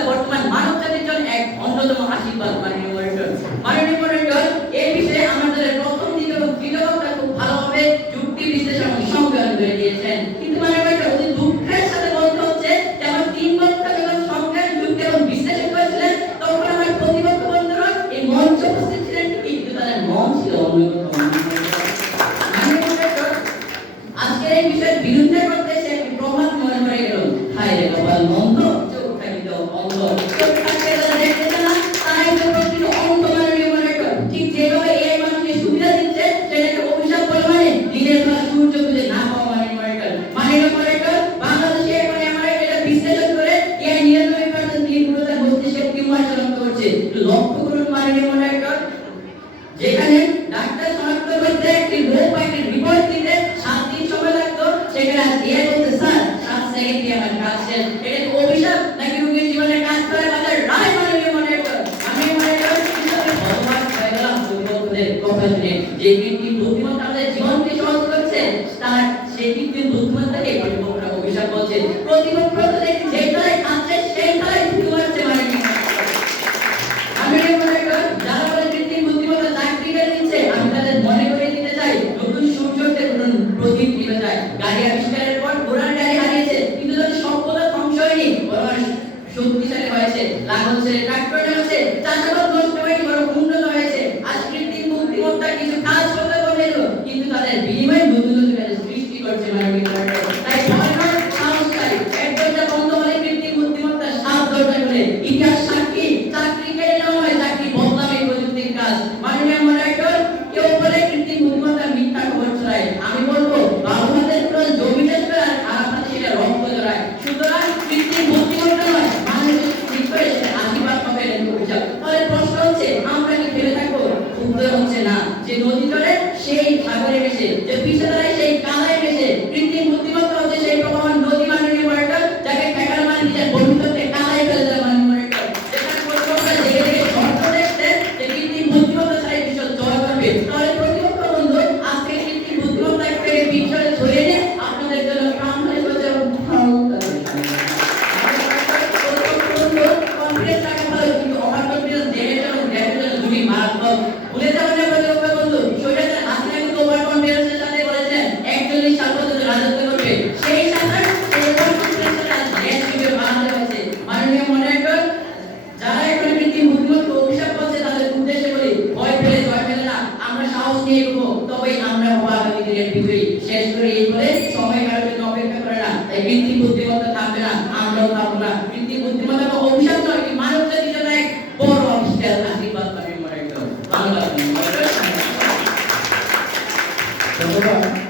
তথা বর্তমান মানব জাতির জন্য এক অন্যতম আশীর্বাদ মাননীয় মন্ডল মাননীয় মন্ডল এই বিষয়ে আমাদের প্রথম দিকে এবং খুব ভালোভাবে যুক্তি বিশ্লেষণ সংকলন করে দিয়েছেন। কিন্তু মাননীয় মন্ডল অতি দুঃখের সাথে বলতে হচ্ছে। যেমন তিন বক্তা যখন সংকলন যুক্তি এবং বিশ্লেষণ করেছিলেন, তখন আমার প্রতিপক্ষ বন্ধুরা এই মঞ্চ উপস্থিত ছিলেন, কিন্তু তাদের মন ছিল অন্যতম আজকের এই বিষয়ের বিরুদ্ধে লক্ষ্য করুন, মাননীয় মনে যেখানে ডাক্তার শনাক্ত করতে একটি রোগ বা একটি রিপোর্ট দিতে সাত দিন সময় লাগতো, সেখানে আজ দিয়ে বলতে, স্যার, সাত সেকেন্ড দিয়ে আমার কাজ শেষ। এটা অভিশাপ নাকি রোগীর জীবনে কাজ করে বাজার রায়, মাননীয় মনে আমি মনে করি ভগবান হয়ে গেলাম কথা শুনে। যে ব্যক্তি বুদ্ধিমত্তা আমাদের জীবনকে সহজ করছে, তার সেই কিন্তু বুদ্ধিমত্তাকে দেখব তবেই আমরা অবাক নিজেদের বিজয়ী শেষ করে এই বলে সময় কারোর জন্য অপেক্ষা করে না। তাই বৃদ্ধি বুদ্ধিমত্তা থাকবে না, আমরাও থাকব না। বৃদ্ধি বুদ্ধিমত্তা বা অভিশাপ নয় কি মানব জাতির জন্য এক বড় অভিশাপ আশীর্বাদ পাবেন মনে একদম ভালো ধন্যবাদ।